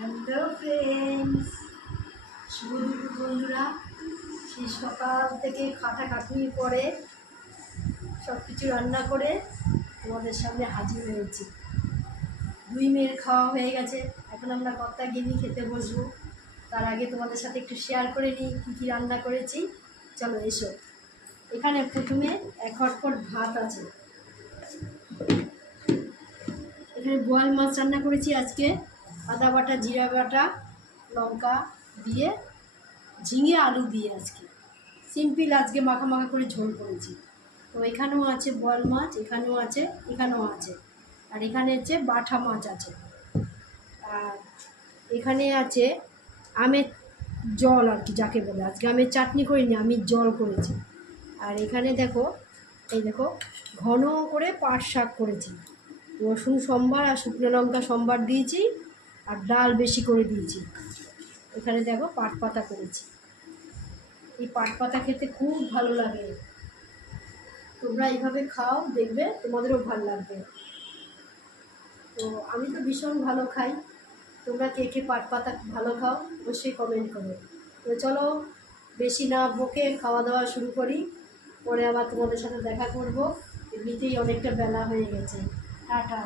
Hello friends, শুভ দুপুর বন্ধুরা। সেই সকাল থেকে খাটাখাটনির পরে সব কিছু রান্না করে তোমাদের সামনে হাজির হয়েছি। দুই মেয়ের খাওয়া হয়ে গেছে, এখন আমরা কর্তা গিনি খেতে বসবো। তার আগে তোমাদের সাথে একটু শেয়ার করে নিই কী কী রান্না করেছি। চলো এসো। এখানে প্রথমে এক হটপট ভাত আছে। এখানে বোয়াল মাছ রান্না করেছি আজকে, আদা বাটা, জিরা বাটা, লঙ্কা দিয়ে, ঝিঙে আলু দিয়ে আজকে সিম্পল আজকে মাখা মাখা করে ঝোল করেছি। তো এখানেও আছে বোয়াল মাছ, এখানেও আছে, এখানেও আছে, আর এখানে হচ্ছে বাটা মাছ আছে, আর এখানে আছে আমের জল আর কি যাকে বলে। আজকে আমের চাটনি করিনি, আমি জল করেছি। আর এখানে দেখো, এই দেখো ঘন করে পাট শাক করেছি, রসুন সম্বার আর শুকনো লঙ্কা সম্বার দিয়েছি, আর ডাল বেশি করে দিয়েছি। এখানে দেখো পাট পাতা করেছি। এই পাট পাতা খেতে খুব ভালো লাগে, তোমরা এইভাবে খাও, দেখবে তোমাদেরও ভালো লাগবে। তো আমি তো ভীষণ ভালো খাই, তোমরা কে কে পাট পাতা ভালো খাও অবশ্যই কমেন্ট করো। তো চলো বেশি না বকে খাওয়া দাওয়া শুরু করি, পরে আবার তোমাদের সাথে দেখা করব। এমনিতেই অনেকটা বেলা হয়ে গেছে। টাটা।